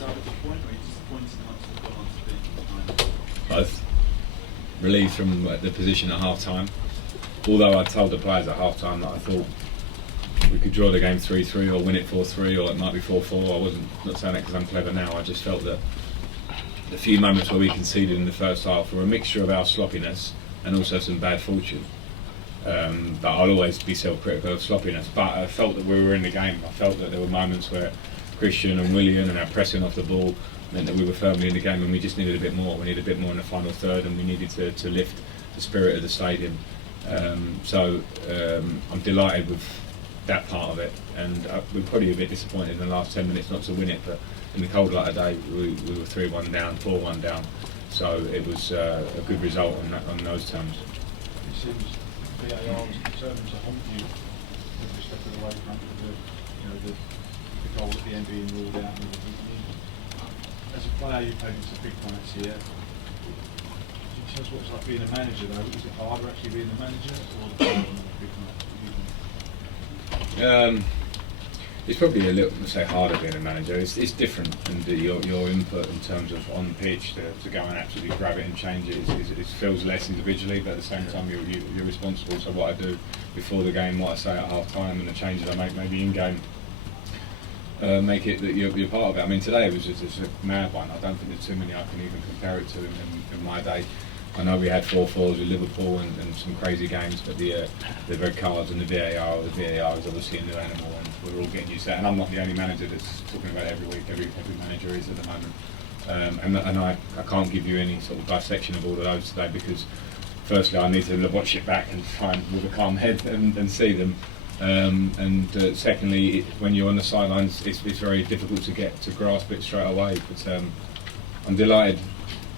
start at the point, or are you disappointed not to have gone on to beat behind? Both. Relieved from the position at half time. Although I told the players at half time that I thought we could draw the game 3-3 or win it 4-3 or it might be 4-4. I wasn't not saying that because I'm clever now. I just felt that the few moments where we conceded in the first half were a mixture of our sloppiness and also some bad fortune. But I'll always be self-critical of sloppiness. But I felt that we were in the game. I felt that there were moments where Christian and Willian and our pressing off the ball meant that we were firmly in the game, and we just needed a bit more. We needed a bit more in the final third, and we needed to lift the spirit of the stadium. So I'm delighted with that part of it, and we're probably a bit disappointed in the last 10 minutes not to win it, but in the cold light of day we were 3-1 down, 4-1 down, so it was a good result on those terms. It seems VAR was determined to haunt you with respect to the way front of the goal at the end being ruled out. As a player, you played in some big nights here. Can you tell us what it's like being a manager though? Is it harder actually being a manager or the player on a big night? It's probably a little, say, harder being a manager. It's different, and your input in terms of on the pitch to go and absolutely grab it and change it it feels less individually, but at the same time you're responsible. So what I do before the game, what I say at half time, and the changes I make maybe in game, make it that you're part of it. I mean, today it was just a mad one. I don't think there's too many I can even compare it to in my day. I know we had 4-4s with Liverpool and some crazy games, but the red cards and the VAR is obviously a new animal, and we're all getting used to that. And I'm not the only manager that's talking about it every week. Every manager is at the moment. And I can't give you any sort of dissection of all of those today, because firstly I need to watch it back and try and with a calm head and see them. Secondly, when you're on the sidelines, it's very difficult to get to grasp it straight away. But I'm delighted.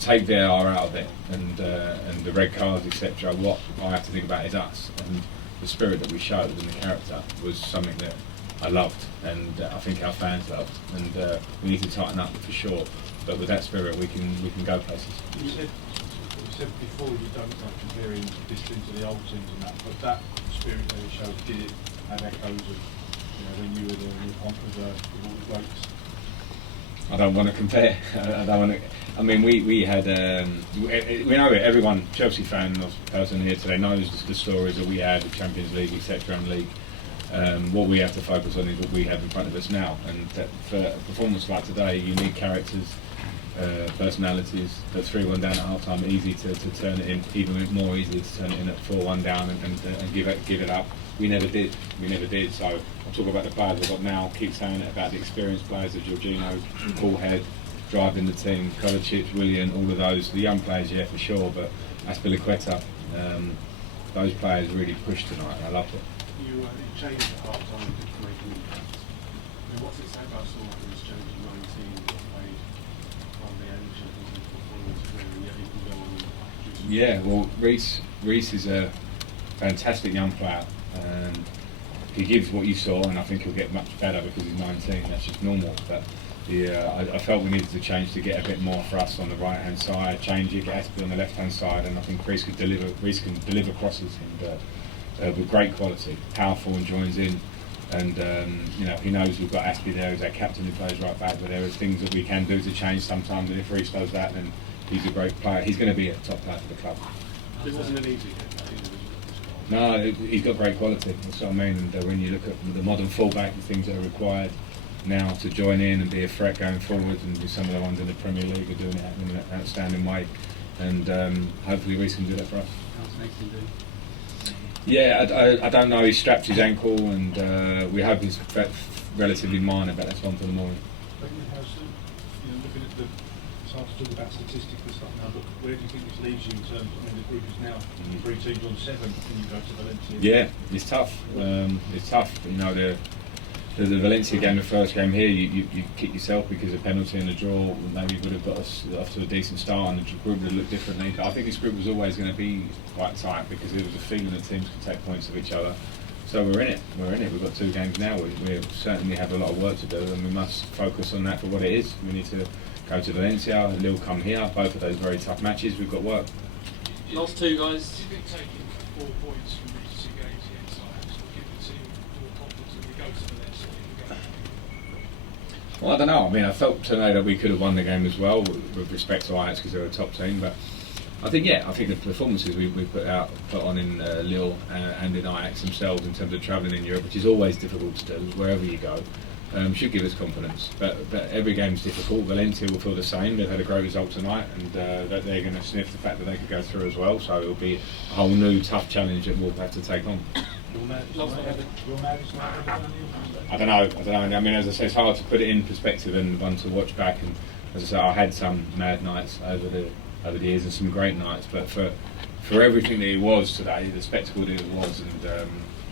Take VAR out of it and the red cards, etc. What I have to think about is us, and the spirit that we showed and the character was something that I loved, and I think our fans loved. And we need to tighten up for sure. But with that spirit, we can go places. You said before you don't like comparing this team to the old teams and that, but that spirit that you showed, did it have echoes of when you were there in the pomp of all the blokes? I don't want to compare. I don't want to. I mean, we had. We know it. Everyone, Chelsea fan or person here today knows the stories that we had, the Champions League, etc., and league. What we have to focus on is what we have in front of us now, and that for a performance like today, you need characters, personalities. At 3-1 down at half time, easy to turn it in, even more easy to turn it in at 4-1 down and give it up. We never did. So I'll talk about the players we've got now. Keep saying it about the experienced players of Jorginho, Paul Head, driving the team, Kovacic, Willian, all of those. The young players, yeah, for sure, but Azpilicueta, those players really pushed tonight, and I loved it. You changed at half time to make an impact. I mean, what's it say about someone who's changed at 19 that played on the age of performance where yet he can go on and produce? Yeah, well, Reece is a fantastic young player, and he gives what you saw, and I think he'll get much better because he's 19. That's just normal. But I felt we needed to change to get a bit more for us on the right hand side, change it, get Aspie on the left hand side, and I think Reece can deliver crosses and with great quality, powerful and joins in. And he knows we've got Aspie there as our captain who plays right back, but there are things that we can do to change sometimes, and if Reece does that, then he's a great player. He's going to be a top player for the club. It wasn't an easy hit. No, he's got great quality. That's what I mean. And when you look at the modern fullback, the things that are required now to join in and be a threat going forward, and some of the ones in the Premier League are doing it in an outstanding way. And hopefully Reece can do that for us. How's Nathan doing? Yeah, I don't know. He strapped his ankle, and we hope it's relatively minor, but that's one for the morning. Looking at it's hard to talk about statistics and stuff now, but where do you think this leaves you in terms of, the group is now 3 teams on 7, and you go to Valencia? Yeah, it's tough. It's tough. The Valencia game, the first game here, you kick yourself because a penalty and a draw maybe would have got us off to a decent start, and the group would have looked differently. But I think this group was always going to be quite tight because there was a feeling that teams could take points of each other. So we're in it. We've got 2 games now. We certainly have a lot of work to do, and we must focus on that for what it is. We need to go to Valencia, Lille come here. Both of those very tough matches. We've got work. Last 2 guys. Do you think taking 4 points from these 2 games against Ajax will give the team more confidence when we go to Valencia? Well, I don't know. I mean, I felt today that we could have won the game as well with respect to Ajax because they're a top team. But I think the performances we put on in Lille and in Ajax themselves in terms of travelling in Europe, which is always difficult to do wherever you go, should give us confidence. But every game's difficult. Valencia will feel the same. They've had a great result tonight, and that they're going to sniff the fact that they could go through as well. So it'll be a whole new tough challenge that we'll have to take on. I don't know. I mean, as I say, it's hard to put it in perspective and one to watch back. And as I say, I had some mad nights over the years and some great nights. But for everything that it was today, the spectacle that it was, and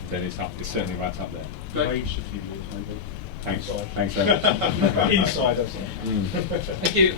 then it's certainly right up there. Aged a few years maybe. Thanks very much. Inside, that's Thank you.